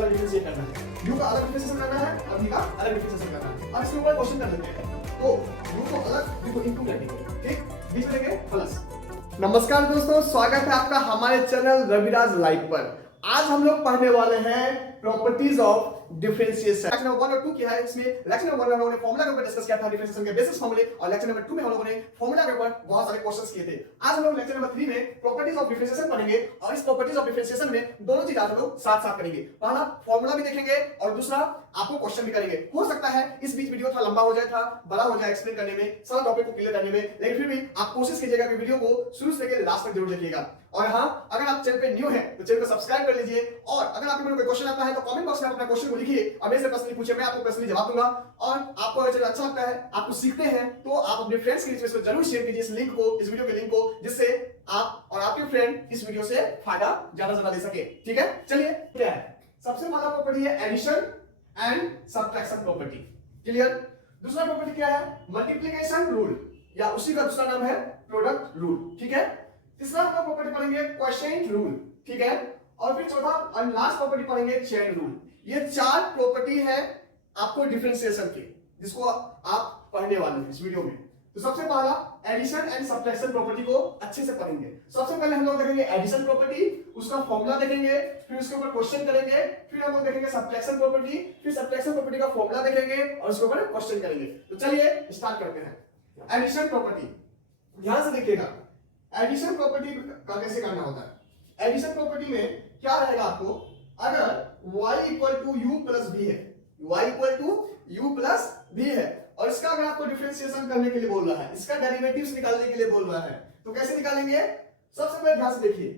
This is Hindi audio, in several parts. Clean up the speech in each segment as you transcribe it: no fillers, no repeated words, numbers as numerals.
अलग डिफरेंशिएट करना है, u का अलग डिफरेंशिएशन करना है और v का अलग डिफरेंशिएशन करना है। अब इसके ऊपर क्वेश्चन कर लेते हैं। तो u को अलग v को इनटू करेंगे, ठीक, बीच में लेंगे प्लस। नमस्कार दोस्तों, स्वागत है आपका हमारे चैनल रविराज लाइव पर। आज हम लोग पढ़ने वाले हैं properties of differentiation. Lecture number 1 और 2 किया है। इसमें लेक्चर नंबर 1 में हम लोगों ने फार्मूला के ऊपर डिस्कस किया था, डिफरेंशिएशन के बेसिस फार्मूले, और लेक्चर नंबर 2 में हम लोगों ने फार्मूला के ऊपर बहुत सारे क्वेश्चंस किए थे। आज हम लोग लेक्चर नंबर 3 में प्रॉपर्टीज ऑफ डिफरेंशिएशन पढ़ेंगे, और इस प्रॉपर्टीज ऑफ डिफरेंशिएशन में दोनों चीज आज हम लोग साथ-साथ करेंगे। पहला फार्मूला भी देखेंगे और दूसरा आपको क्वेश्चन भी करेंगे। हो सकता है इस बीच वीडियो थोड़ा लंबा हो जाए, था बड़ा हो जाए एक्सप्लेन करने में, सारा टॉपिक को क्लियर करने में, लेकिन फिर भी आप कोशिश कीजिएगा कि वीडियो को शुरू से लेकर लास्ट तक जरूर देखिएगा। और हां, अगर आप चैनल पे न्यू हैं तो चैनल को सब्सक्राइब कर लीजिए, और अगर आपके मन में कोई क्वेश्चन आता है तो कमेंट बॉक्स में अपना क्वेश्चन को लिखिए और मेरे से प्रश्न पूछिए, मैं आपको प्रश्न जवाब दूंगा। और आपको अगर अच्छा लगता है, आपको सीखते हैं, तो आप अपने फ्रेंड्स के बीच में इसको जरूर शेयर कीजिए, इस लिंक को, इस वीडियो के लिंक को, जिससे आप और आपके फ्रेंड इस वीडियो से फायदा ज्यादा ले सके। ठीक है, चलिए क्या है। सबसे पहला प्रॉपर्टी है addition and subtraction property, clear. दूसरा प्रॉपर्टी क्या है, मल्टीप्लिकेशन रूल, या उसी का दूसरा नाम है प्रोडक्ट रूल, ठीक है। तीसरा हम प्रॉपर्टी पढ़ेंगे क्वोशिएंट रूल, ठीक है। और फिर चौथा और लास्ट प्रॉपर्टी पढ़ेंगे चेन रूल। ये चार प्रॉपर्टी है आपको डिफरेंशिएशन की, जिसको आप पढ़ने वाले हैं इस वीडियो में। तो सबसे पहला एडिशन एंड सब्ट्रैक्शन प्रॉपर्टी को अच्छे से पढ़ेंगे। सबसे पहले हम लोग देखेंगे एडिशन प्रॉपर्टी, उसका फॉर्मूला देखेंगे, फिर उसके ऊपर क्वेश्चन करेंगे, फिर हम लोग देखेंगे सब्ट्रैक्शन प्रॉपर्टी, फिर सब्ट्रैक्शन प्रॉपर्टी का फॉर्मूला देखेंगे और उसके ऊपर क्वेश्चन करेंगे। तो चलिए स्टार्ट करते हैं। एडिशन प्रॉपर्टी, ध्यान से देखिएगा एडिशन प्रॉपर्टी का कैसे करना होता है। एडिशन प्रॉपर्टी में क्या रहेगा, आपको अगर y equal to u plus b है, y equal to u plus b है, और इसका अगर आपको डिफरेंशिएशन करने के लिए बोल रहा है, इसका डेरिवेटिव्स निकालने के लिए बोल रहा है, तो कैसे निकालेंगे। सबसे पहले ध्यान से देखिए,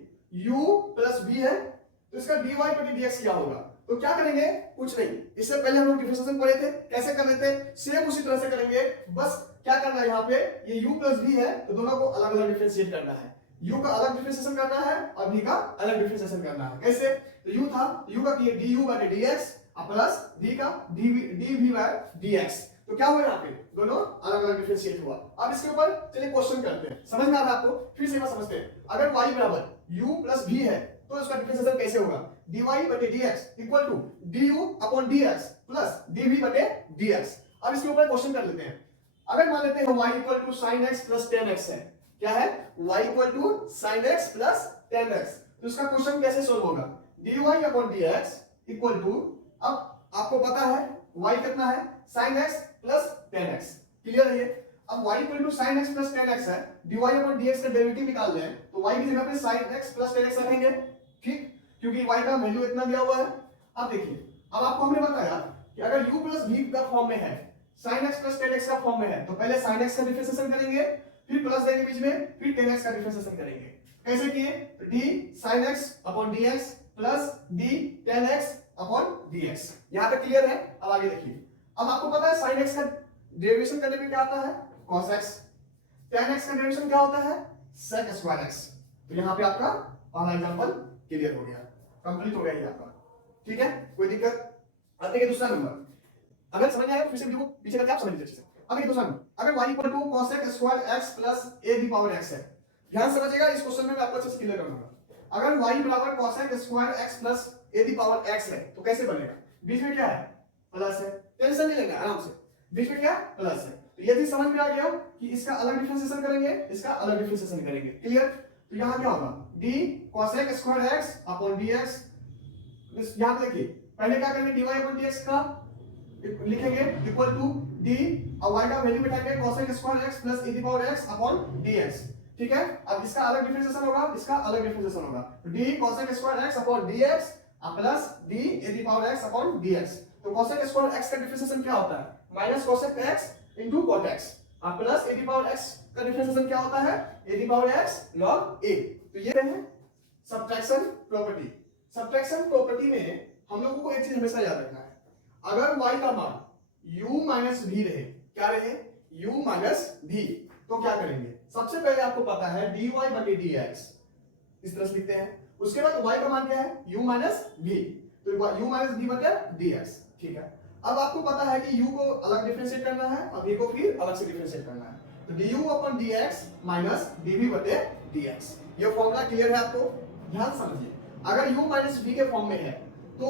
u प्लस बी है तो इसका dy बटे dx क्या होगा। तो क्या करेंगे, कुछ नहीं, इससे पहले हम लोग डिफरेंशिएशन पढ़े थे, कैसे कर लेते हैं, सेम उसी तरह से करेंगे। बस क्या करना है, यहाँ पे ये u प्लस बी है तो दोनों को अलग अलग डिफरेंशिएट करना है, u का अलग डिफरेंशिएशन करना है और v का अलग डिफरेंशिएशन करना है। कैसे, तो u था, u का किए du बटे dx प्लस v का dv बाय dx, तो क्या हुआ, यहाँ पे दोनों अलग अलग डिफरेंशिएट हुआ। अब इसके ऊपर चलिए क्वेश्चन करते हैं, समझ में आ रहा है आपको, फिर से समझते हैं। अगर y बराबर u प्लस v है तो इसका डिफरेंशिएशन कैसे होगा, dy बटे dx equal to du upon dx plus dv बटे dx। अब इसके ऊपर क्वेश्चन कर लेते हैं। अगर मान लेते हैं y equal to sin x plus tan x है, क्या है, y equal to sin x plus tan x, तो इसका क्वेश्चन कैसे सोल्व होगा, dy upon dx equal to, अब आपको पता है y कितना है, sin x plus tan x, clear है ये। अब y equal to sin x plus tan x है, dy अपॉन dx का डेरिवेटिव निकाल रहे हैं, तो y की जगह पे sin x plus tan x रखेंगे, ठीक, क्योंकि y का वैल्यू इतना दिया हुआ है। अब देखिए, अब आपको हमने बताया कि अगर u प्लस v का फॉर्म में है, sin x plus tan x का फॉर्म में है, तो पहले sin x का डिफरेंशिएशन करेंगे, फिर प्लस देंगे बीच में, फिर tan x का डिफरेंशिएशन करेंगे। कैसे किए, d sin x upon dx plus d tan x upon dx। यहां तक क्लियर है। अब आगे देखिए, अब आपको पता है sin x का डेरिवेशन करने में क्या आता है, cos x, tan x का डेरिवेशन क्या होता है, sec स्क्वायर x। तो यहां पे आपका पहला एग्जांपल क्लियर हो गया, कंप्लीट हो गया ये आपका, ठीक है, कोई दिक्कत। अब देखिए दूसरा नंबर, अगर समझ आया फिर से वीडियो को पीछे करके आप समझ लीजिए अच्छे से। अब ये दूसरा नंबर, अगर y equal to cosec square x plus a the power x है, ध्यान समझिएगा, इस क्वेश्चन में मैं आपको अच्छे से क्लियर करूंगा। अगर y बराबर cosec square x plus a the power x है, तो कैसे बनेगा, बीच में क्या है, प्लस है, टेंशन नहीं लेंगे, आराम से, बीच में क्या प्लस है। तो ये चीज समझ में आ गया कि इसका अलग डिफरेंशिएशन करेंगे, इसका अलग डिफरेंशिएशन करेंगे, क्लियर। तो यहां क्या होगा, d cosec square x upon dx, यहां पे देखिए पहले क्या करेंगे, dy अपॉन dx का लिखेंगे इक्वल टू d और y का वैल्यू बिठाएंगे cosec square x plus e the power x upon dx, ठीक है। अब इसका अलग डिफरेंशिएशन होगा, इसका अलग डिफरेंशिएशन होगा, d cosec square x upon dx plus d e the power x upon dx। तो cosec स्क्वायर x का डिफरेंशिएशन क्या होता है, minus cosec x into cot x, और plus e the power x का डिफरेंशिएशन क्या होता है, e the power x log a। तो ये है सब्ट्रैक्शन प्रॉपर्टी। सब्ट्रैक्शन प्रॉपर्टी में हम लोगों को एक चीज हमेशा याद रखना है, अगर y का मान u माइनस v रहे, क्या रहे, u माइनस v, तो क्या करेंगे, सबसे पहले आपको पता है dy बटे dx, इस तरह से लिखते हैं। उसके बाद y का मान क्या है, u माइनस v, तो u माइनस v बटे dx, ठीक है। अब आपको पता है कि u को अलग डिफरेंशिएट करना है और v को फिर अलग से डिफरेंशिएट करना है, तो du upon dx minus dv बटे dx। ये फॉर्मूला क्लियर है आपको, ध्यान समझिए। अगर u माइनस v के फॉर्म में है तो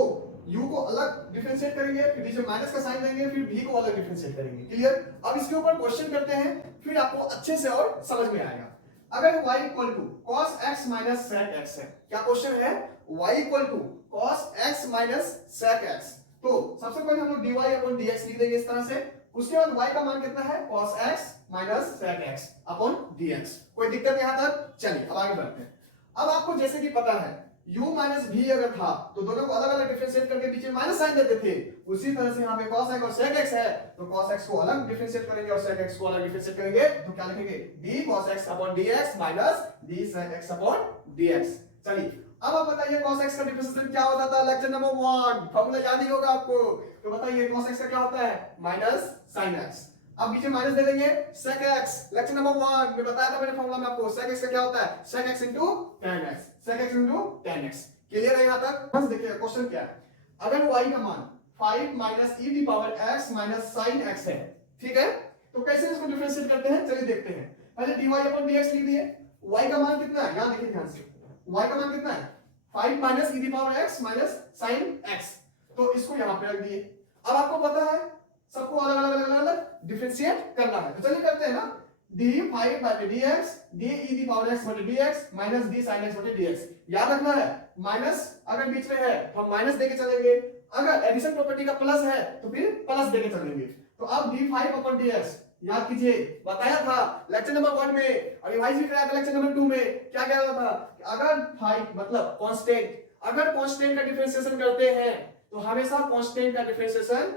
u को अलग डिफरेंशिएट करेंगे, फिर बीच में माइनस का साइन देंगे, फिर v को अलग डिफरेंशिएट करेंगे। क्लियर? अब इसके ऊपर क्वेश्चन करते हैं, फिर आपको अच्छे से और समझ में आएगा। अगर y equal to cos x minus sec x है, क्या क्वेश्चन है? y equal to cos x minus sec x, तो सबसे पहले हम लोग dy अपॉन dx लिख देंगे इस तरह से। उसके बाद y का मान कितना है? cos x minus sec x upon dx। कोई दिक्कत यहां तक? चलिए अब आगे बढ़ते हैं। अब आपको जैसे कि पता है u माइनस v अगर था तो दोनों को अलग अलग डिफरेंशिएट करके बीच में माइनस साइन देते थे, उसी तरह से यहाँ पे cos x और sec x है, तो cos x को अलग डिफरेंशिएट करेंगे और sec x को अलग डिफरेंशिएट करेंगे, तो क्या लिखेंगे? d cos x upon dx minus d sec x upon dx। चलिए अब आप बताइए cos x का डिफरेंशिएशन क्या होता था? लेक्चर नंबर 1 फॉर्मूला याद ही होगा आपको, तो बताइए cos x का क्या होता है? Minus sin x। अब बीच में माइनस दे देंगे sec x, लेक्चर नंबर 1 में बताया था मैंने फॉर्मूला में आपको, sec x का क्या होता है? sec x into tan x, sec x into tan x। Clear है यहां तक? बस देखिए क्वेश्चन क्या है। अगर y का मान 5 माइनस e की power x minus sin x है, ठीक है, तो कैसे इसको डिफरेंशिएट करते हैं? चलिए देखते हैं। पहले dy अपॉन dx लिख दिए। y का मान कितना है? यहां देखिए ध्यान से, y का मान कितना है? 5 माइनस e की power x minus sin x, तो इसको यहां पे रख दिए। अब आपको पता है सबको अलग अलग अलग अलग डिफरेंशिएट करना है, तो चलिए करते हैं ना। d5 by dx d e की पावर x बटे dx minus d sin x बटे dx। याद रखना है माइनस अगर बीच में है तो हम माइनस देके चलेंगे, अगर एडिशन प्रॉपर्टी का प्लस है तो फिर प्लस देके चलेंगे। तो अब d5 अपॉन dx याद कीजिए, बताया था लेक्चर नंबर 1 में और रिवाइज भी कराया था लेक्चर नंबर 2 में। क्या कह रहा था कि अगर 5 मतलब कांस्टेंट, अगर कांस्टेंट का डिफरेंशिएशन करते हैं तो हमेशा कांस्टेंट का डिफरेंशिएशन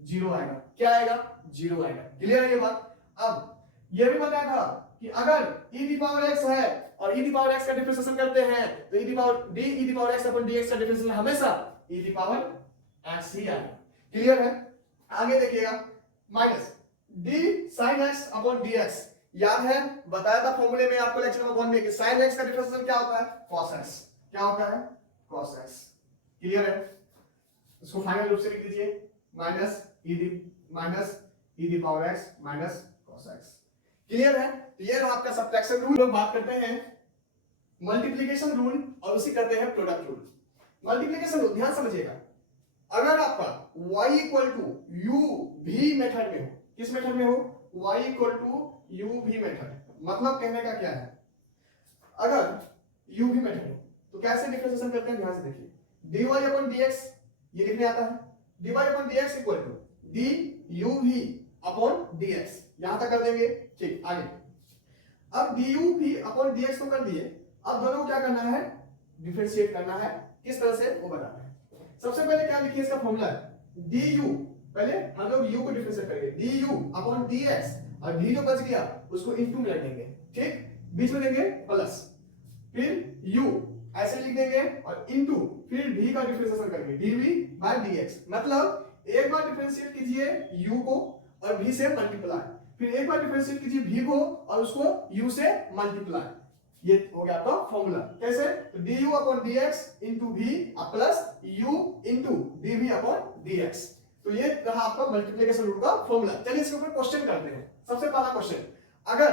0 आएगा। क्या आएगा? 0 आएगा। क्लियर है ये बात? अब ये भी बताया था कि अगर e की पावर x है और e की पावर x का डिफरेंशिएशन करते हैं तो e की पावर d e की पावर x अपॉन dx का डिफरेंशिएशन हमेशा e की पावर x ही आएगा। क्लियर है? आगे देखिएगा, minus d sin x upon dx। याद है बताया था फॉर्मूले में आपको लेक्चर नंबर 1 में कि sin x का डिफरेंशिएशन क्या होता है? cos x। क्या होता है? cos x। क्लियर है? इसको फाइनल रूप से लिख दीजिए, माइनस e की power x minus cos x। Clear है? तो ये रहा आपका सब्ट्रैक्शन रूल। लोग बात करते हैं मल्टीप्लिकेशन रूल और उसी करते हैं प्रोडक्ट रूल। मल्टीप्लिकेशन रूल ध्यान समझिएगा, अगर आपका y equal to u v method में हो, किस मेथड में हो? y equal to u v method, मतलब कहने का क्या है, अगर u v मेथड हो तो कैसे डिफरेंशिएशन करते हैं? ध्यान से देखिए, dy अपॉन dx ये लिखने आता है, dy upon dx equal to d u v upon dx, यहां तक कर देंगे। ठीक, आगे अब du v अपॉन dx को कर दिए, अब दोनों को क्या करना है? डिफरेंशिएट करना है। किस तरह से वो बताना है। सबसे पहले क्या लिखिए, इसका फॉर्मूला है du, पहले हम लोग u को डिफरेंशिएट करेंगे, du अपॉन dx, और d जो बच गया उसको इनटू में रख देंगे, ठीक, बीच में देंगे प्लस, फिर u ऐसे लिख देंगे और इनटू फिर v का डिफरेंशिएशन करेंगे dv बाय dx। मतलब एक बार डिफरेंशिएट कीजिए u को और v से मल्टीप्लाई, फिर एक बार डिफरेंशिएट कीजिए v को और उसको u से मल्टीप्लाई। ये हो गया आपका फॉर्मूला। कैसे? तो du upon dx into v plus u into dv upon dx। तो ये रहा आपका मल्टीप्लिकेशन रूल का फॉर्मूला। चलिए इसके ऊपर क्वेश्चन करते हैं। सबसे पहला क्वेश्चन, अगर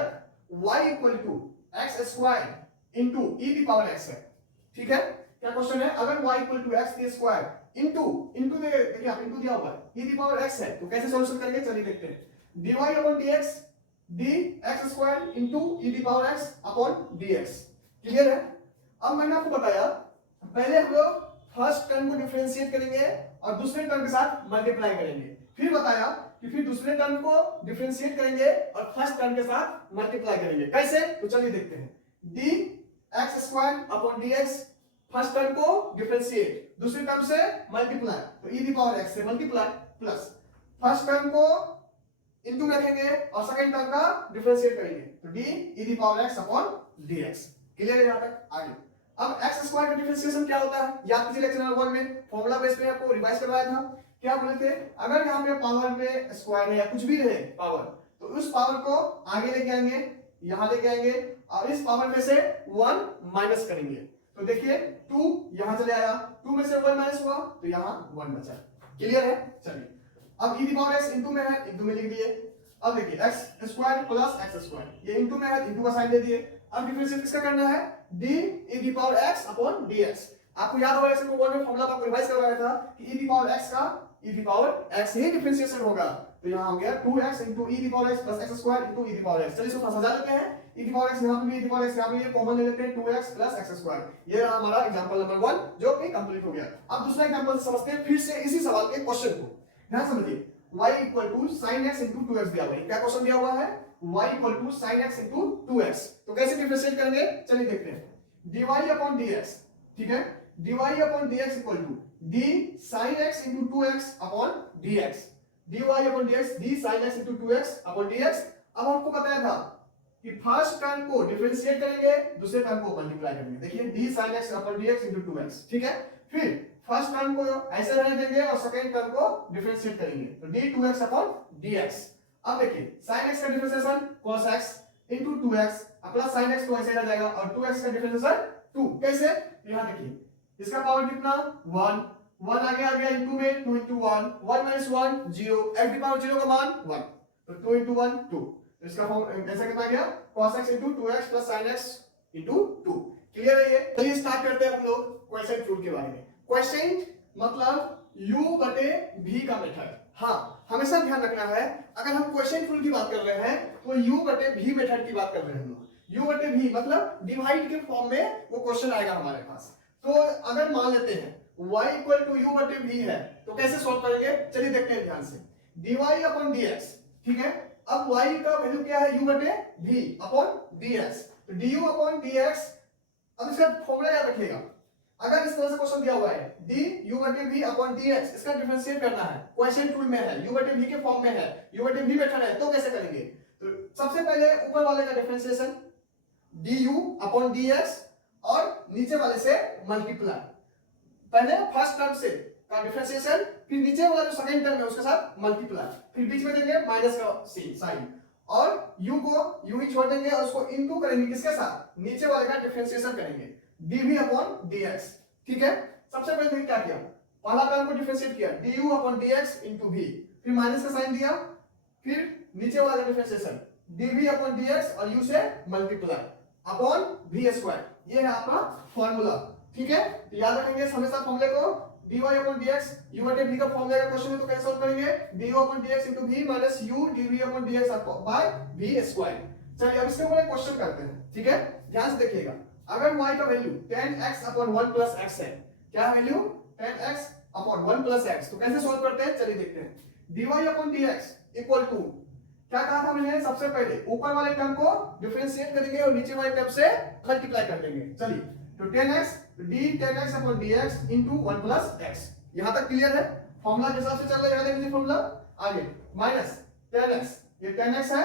y equal to x square into e की पावर x है, ठीक है, क्या क्वेश्चन है? अगर y इक्वल टू एक्स की स्क्वायर इनटू देखिए आप इनटू दिया हुआ है, e की पावर x है, तो कैसे सॉल्यूशन करेंगे? चलिए देखते हैं। dy upon dx dx square into e की power x upon dx। Clear है? अब मैंने आपको बताया पहले हम लोग फर्स्ट टर्म को डिफरेंशिएट करेंगे और दूसरे टर्म के साथ मल्टीप्लाई करेंगे, फिर बताया कि फिर दूसरे टर्म को डिफरेंशिएट करेंगे और फर्स्ट टर्म के साथ मल्टीप्लाई करेंगे। कैसे? तो चलिए देखते हैं। dx square upon dx, first term को डिफरेंशिएट, दूसरे टर्म से मल्टीप्लाई, तो e की पावर x से मल्टीप्लाई, प्लस फर्स्ट टर्म को इनटू रखेंगे और सेकंड टर्म का डिफरेंशिएट करेंगे, तो d e की power x upon dx। Clear है यहां तक? आगे अब x स्क्वायर का डिफरेंशिएशन क्या होता है? याद कीजिए लेक्चर नंबर 1 में फॉर्मूला बेस पे आपको रिवाइज करवाया था। क्या बोले थे? अगर यहां पे पावर में स्क्वायर है या कुछ भी रहे पावर, तो उस पावर को आगे लेके आएंगे, यहां लेके आएंगे और इस पावर में से 1 माइनस करेंगे। तो देखिए 2 यहां चले आया, 2 में से 1 माइनस हुआ तो यहां 1 बचा। क्लियर है? चलिए अब e की पावर x इनटू में है, इनटू में लिख दिए। अब देखिए x square plus x square, ये इनटू में है, इनटू का साइन दे दिए। अब डिफरेंशिएट किसका करना है? d e की पावर x अपॉन dx। आपको याद होगा इसमें वन में फॉर्मूला आपको रिवाइज करवाया था कि e की पावर x का e की पावर x ही डिफरेंशिएशन होगा, तो यहाँ हो गया 2x into e की power x plus x square into e की पावर x। चलिए इसको समझा लेते हैं, e की पावर x यहाँ पे भी e की पावर x यहाँ पे ये कॉमन ले लेते हैं 2x plus x स्क्वायर। ये रहा हमारा एग्जांपल नंबर 1 जो कि कंप्लीट हो गया। अब दूसरा एग्जांपल समझते हैं फिर से इसी सवाल के क्वेश्चन को, ध्यान समझिए। y equal to sin x into 2x दिया हुआ है, क्या क्वेश्चन दिया हुआ है, y equal to sin x into 2x, तो कैसे डिफरेंशिएट करेंगे चलिए देखते हैं। dy upon dx, ठीक है, dy upon dx equal to d sin x into 2x upon dx, dy upon dx d sin x into 2x upon dx। अब हमको बताया था कि फर्स्ट टर्म को डिफरेंशिएट करेंगे, दूसरे टर्म को मल्टीप्लाई करेंगे। देखिए d sin x upon dx into 2x, ठीक है, फिर फर्स्ट टर्म को ऐसे रहने देंगे और सेकंड टर्म को डिफरेंशिएट करेंगे, तो d2x upon dx। अब देखिए sin x का differentiation cos x into 2x plus sin x तो ऐसे रह जाएगा और 2x का डिफरेंशिएशन 2, कैसे, यहाँ देखिए इसका पावर कितना 1 आगे आ गया इनटू में 2 into 1 1 minus 1 0, x की पावर 0 का मान 1, तो 2 into 1 2, तो इसका फॉर्म ऐसा कितना गया cos x into 2x plus sin x into 2। Clear है ये? चलिए स्टार्ट करते हैं हम लोग क्वेश्चन रूल के बारे में। क्वेश्चन मतलब u बटे v का मेथड। हाँ, हमेशा ध्यान रखना है अगर हम क्वेश्चन रूल की बात कर रहे हैं तो u बटे v मेथड की बात कर रहे हैं हम लोग। u बटे v मतलब डिवाइड के फॉर्म में वो क्वेश्चन आएगा हमारे पास। तो अगर मान लेते हैं y इक्वल टू u बटे v है तो कैसे सॉल्व करेंगे चलिए देखते हैं ध्यान से। dy अपॉन dx, ठीक है, अब y का वैल्यू क्या है u बटे v अपॉन dx, तो du अपॉन dx। अब इसका फॉर्मूला याद रखिएगा, अगर इस तरह से क्वेश्चन दिया हुआ है d u बटे v अपॉन dx, इसका डिफरेंशिएट करना है, क्वेश्चन रूल में है, u बटे v के फॉर्म में है, u बटे v मेथड है, तो कैसे करेंगे। तो सबसे पहले ऊपर वाले का डिफरेंशिएशन du अपॉन dx और नीचे वाले से मल्टीप्लाई, पहले फर्स्ट टर्म से का डिफरेंशिएशन, फिर नीचे वाला जो सेकंड टर्म है उसके साथ मल्टीप्लाई, फिर बीच में देंगे माइनस का साइन और u को u ही छोड़ देंगे और उसको इनटू करेंगे किसके साथ, नीचे वाले का डिफरेंशिएशन करेंगे dv अपॉन dx, ठीक है। सबसे पहले देखिए क्या किया, पहला टर्म को डिफरेंशिएट किया du upon dx into v, फिर माइनस का साइन दिया, फिर नीचे वाला का डिफरेंशिएशन dv अपॉन dx और u से मल्टीप्लाई अपॉन v स्क्वायर, ये है आपका फार्मूला, ठीक है। तो याद रखेंगे हमेशा फॉर्मूले को, dy अपॉन dx u बटे v का फॉर्मूला का क्वेश्चन है तो कैसे सॉल्व करेंगे, du upon dx into v minus u dv upon dx by v square. चलिए अब इसके ऊपर एक क्वेश्चन करते हैं, ठीक है, ध्यान से देखिएगा। अगर y का value 10x upon 1 plus x है, क्या value 10x upon 1 plus x, तो कैसे सॉल्व करते हैं चलिए देखते हैं। dy upon dx equal to क्या कहा था मैंने, सबसे पहले ऊपर वाले टर्म को डिफरेंशिएट करेंगे और नीचे वाले टर्म से मल्टीप्लाई कर देंगे। चलिए तो 10x d 10x upon dx into 1 plus x, यहां तक क्लियर है, फार्मूला के हिसाब से चल रहा है, याद है फार्मूला। आगे माइनस 10x, ये 10x है,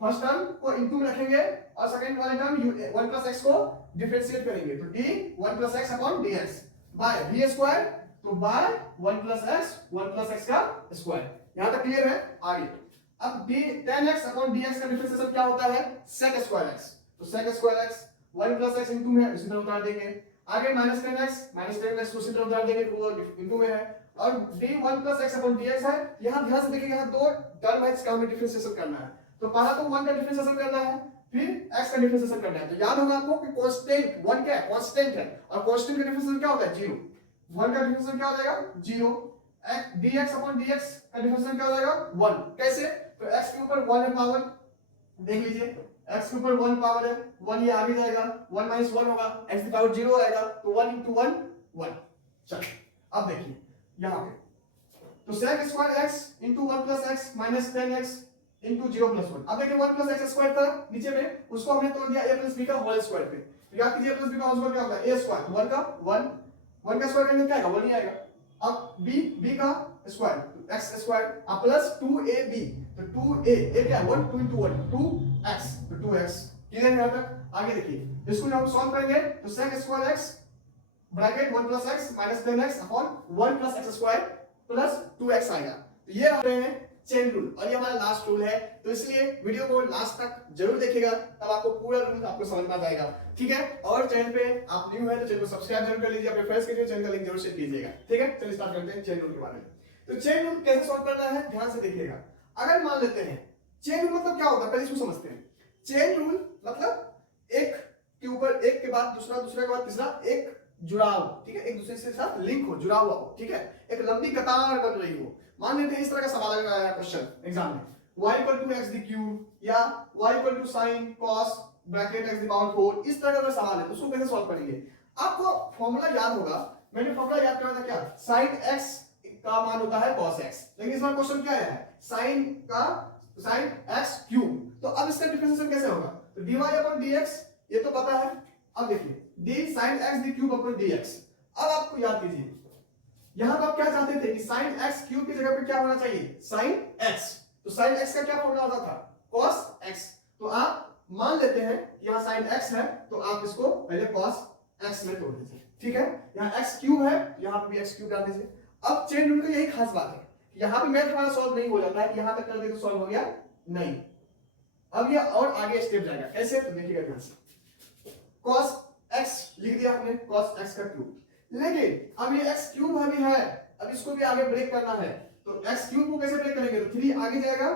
फर्स्ट टर्म को इनटू में रखेंगे और सेकंड वाले टर्म 1 प्लस x को डिफरेंशिएट करेंगे, तो d 1 plus x upon dx by v square, तो बाय 1 प्लस x का स्क्वायर, यहां तक क्लियर है। आगे अब d 10x अपॉन dx का डिफरेंशिएशन क्या होता है, sec स्क्वायर x, तो sec square x 1 plus x into में इसी तरह उतार देंगे। आगे माइनस 10x को इसी तरह उतार देंगे, वो इनटू में है, और d 1 plus x upon dx है। यहां ध्यान से देखिए, यहां दो टर्म है जिसका हमें डिफरेंशिएशन करना है, तो पहला तो 1 का डिफरेंशिएशन करना है, फिर x का डिफरेंशिएशन करना है। तो याद होगा आपको कि कांस्टेंट 1 क्या है, कांस्टेंट है, और कांस्टेंट का डिफरेंशिएशन क्या होता है 0, 1 का डिफरेंशिएशन क्या हो जाएगा 0, dx अपॉन dx का डिफरेंशिएशन क्या हो जाएगा 1, कैसे, तो x के ऊपर 1 है पावर, देख लीजिए x के ऊपर 1 पावर है, 1 ये आगे जाएगा, 1 माइनस 1 होगा, x की पावर 0 आएगा, तो 1 into 1 1। चलिए अब देखिए यहां पे, तो sec square x into 1 plus x minus 10x into 0 plus 1। अब देखिए 1 plus x स्क्वायर था नीचे में, उसको हमने तोड़ दिया a plus b का होल स्क्वायर पे, तो याद कीजिए a plus b का होल स्क्वायर क्या होता है a स्क्वायर, 1 का 1 का स्क्वायर करने क्या आएगा 1 ही आएगा। अब b का square x square plus 2ab, तो 2a a क्या 1 2 into 1 2x, तो 2x क्लियर है यहां तक। आगे देखिए इसको जब हम सॉल्व करेंगे तो sec square x bracket 1 plus x minus 10x upon 1 plus x square plus 2x आएगा। तो ये रहे हैं चेन रूल, और ये हमारा लास्ट रूल है, तो इसलिए वीडियो को लास्ट तक जरूर देखिएगा, तब आपको पूरा रूल आपको समझ में आ जाएगा, ठीक है। और चैनल पे आप न्यू है तो चैनल को सब्सक्राइब जरूर कर लीजिए, अपने फ्रेंड्स के लिए चैनल का लिंक जरूर शेयर कीजिएगा, ठीक है। चलिए स्टार्ट करते हैं चेन रूल के बारे में। तो चेन रूल कैसे सॉल्व करना है ध्यान से देखिएगा। अगर मान लेते हैं चेन रूल मतलब क्या होता है, पहले इसको समझते हैं। चेन रूल मतलब एक के ऊपर एक के बाद दूसरा, दूसरे के बाद तीसरा, एक जुड़ाव, ठीक है, एक दूसरे के साथ लिंक हो, जुड़ा हुआ हो, ठीक है, एक लंबी कतार बन रही हो। मान लेते हैं इस तरह का सवाल अगर आया क्वेश्चन एग्जाम में, y equal to x the cube या y equal to sine cos bracket x the power 4, इस तरह का सवाल है तो उसको कैसे सॉल्व करेंगे? आपको फॉर्मूला याद होगा, मैंने फॉर्मूला याद करा था क्या, साइन एक्स का मान होता है cos x, लेकिन इस बार क्वेश्चन क्या है, साइन x क्यूब, तो अब इसका डिफरेंशिएशन कैसे होगा? तो dy अपॉन dx ये तो पता है। अब देखिए d sin x d cube upon dx, अब आपको याद कीजिए यहां पर आप क्या चाहते थे कि sin x क्यूब की जगह पे क्या होना चाहिए, sin x, तो sin x का क्या फॉर्मूला होता था, cos x, तो आप मान लेते हैं यहां sin x है तो आप इसको पहले cos x में तोड़ दीजिए, ठीक है, यहां x क्यूब है यहां पे भी x क्यूब डाल दीजिए। अब चेन रूल का यही खास बात है, यहां पे मैथ हमारा सॉल्व नहीं हो जाता है, यहां तक कर दे तो सॉल्व हो गया नहीं। अब ये और आगे स्टेप जाएगा, कैसे, तो देखिएगा ध्यान से, cos x लिख दिया हमने, cos x का क्यूब, लेकिन अब ये x क्यूब अभी है, अब इसको भी आगे ब्रेक करना है, तो x क्यूब को कैसे ब्रेक करेंगे, तो 3 आगे जाएगा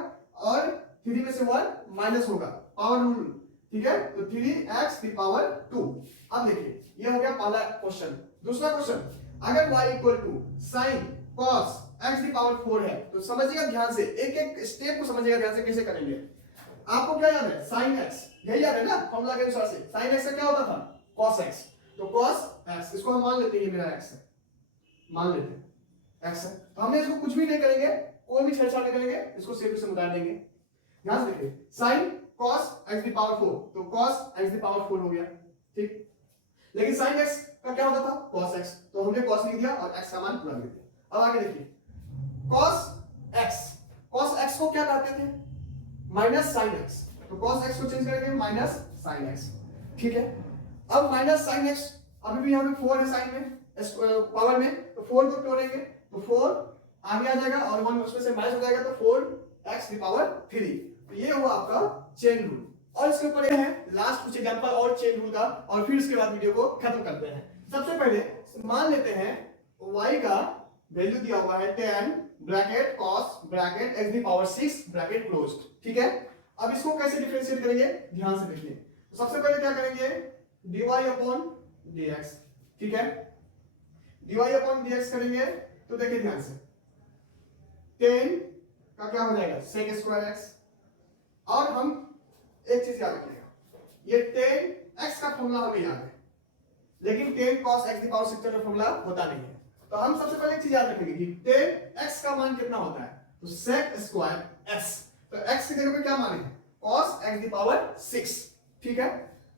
और 3 में से 1 माइनस होगा, पावर रूल, ठीक है, तो 3x की पावर 2। अब देखिए ये हो गया पहला क्वेश्चन। दूसरा क्वेश्चन, अगर y equal to sine cos x की पावर 4 है तो समझिएगा ध्यान से, एक एक स्टेप को समझिएगा ध्यान से कैसे करेंगे। आपको क्या याद है, sin x, यही याद है ना फॉर्मूला के अनुसार से, sin x का क्या होता था, cos x, तो cos x इसको हम मान लेते हैं, ये मेरा x है, मान लेते हैं x है, तो हमने इसको कुछ भी नहीं करेंगे, कोई भी छेड़छाड़ नहीं करेंगे, इसको सिर्फ से उतार देंगे। ध्यान से देखिए sin cos x की पावर 4, तो cos x की पावर 4 हो गया, ठीक, लेकिन sin x का क्या होता था, cos x, तो हमने cos लिख दिया और x का मान पूरा लिख दिया। अब आगे देखिए cos x को क्या कहते थे, माइनस साइन x, तो cos x को चेंज करेंगे माइनस साइन x, ठीक है। अब माइनस साइन x, अभी भी यहाँ पे 4 है साइन में, पावर में, तो 4 को तोड़ेंगे तो 4 आगे आ जाएगा और 1 उसमें से माइनस हो जाएगा तो 4x की पावर 3, तो ये हुआ आपका चेन रूल। और इसके ऊपर ये है लास्ट कुछ एग्जांपल और चेन रूल का, और फिर इसके बाद वीडियो को खत्म करते हैं। सबसे पहले मान लेते हैं y का वैल्यू दिया हुआ है 10 bracket cos bracket x the power 6 bracket closed, ठीक है। अब इसको कैसे डिफरेंशिएट करेंगे, ध्यान से देखिए, तो सबसे पहले क्या करेंगे, dy अपॉन dx, ठीक है, dy अपॉन dx करेंगे तो देखिए ध्यान से 10 का क्या हो जाएगा sec स्क्वायर x, और हम एक चीज याद रखिएगा, ये 10x का फॉर्मूला हमें याद है, लेकिन 10 cos x दी पावर 6 का फॉर्मूला होता नहीं है, तो हम सबसे पहले एक चीज याद रखेंगे कि 10x का मान कितना होता है, तो sec स्क्वायर x, तो x की जगह पे क्या मान है, cos x दी पावर 6, ठीक है,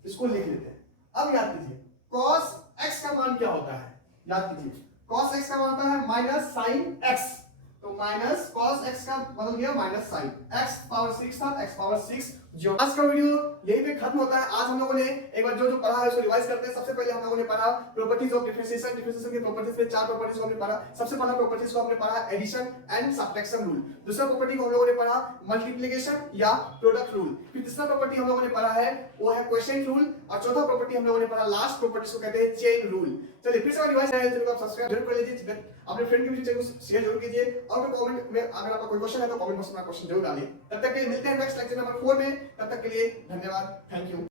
इसको लिख लेते हैं। अब याद कीजिए cos x का मान क्या होता है, याद कीजिए cos x का मान होता है माइनस sin x, तो माइनस cos x का बदल गया माइनस sin x पावर 6 था, x पावर 6। जो आज का वीडियो यहीं पे खत्म होता है। आज हम लोगों ने एक बार जो पढ़ा है उसको रिवाइज करते हैं। सबसे पहले हम लोगों ने पढ़ा प्रॉपर्टीज ऑफ डिफरेंशिएशन, डिफरेंशिएशन की प्रॉपर्टीज में 4 प्रॉपर्टीज को हमने पढ़ा। सबसे पहला प्रॉपर्टीज को हमने पढ़ा एडिशन एंड सब्ट्रैक्शन रूल, दूसरा प्रॉपर्टी को हम लोगों ने पढ़ा मल्टीप्लिकेशन या प्रोडक्ट रूल, फिर तीसरा प्रॉपर्टी हम लोगों ने पढ़ा है वो है क्वोशिएंट रूल, और चौथा प्रॉपर्टी हम लोगों ने पढ़ा लास्ट प्रॉपर्टी को कहते हैं चेन रूल। चलिए फिर से रिवाइज है, चैनल को आप सब्सक्राइब जरूर कर लीजिए, अपने फ्रेंड के बीच चैनल को शेयर जरूर कीजिए, और कमेंट में अगर आपका कोई क्वेश्चन है तो कमेंट बॉक्स में क्वेश्चन जरूर डालिए। तब तक के लिए मिलते हैं नेक्स्ट लेक्चर नंबर 4 में, तब तक के लिए धन्यवाद, थैंक यू।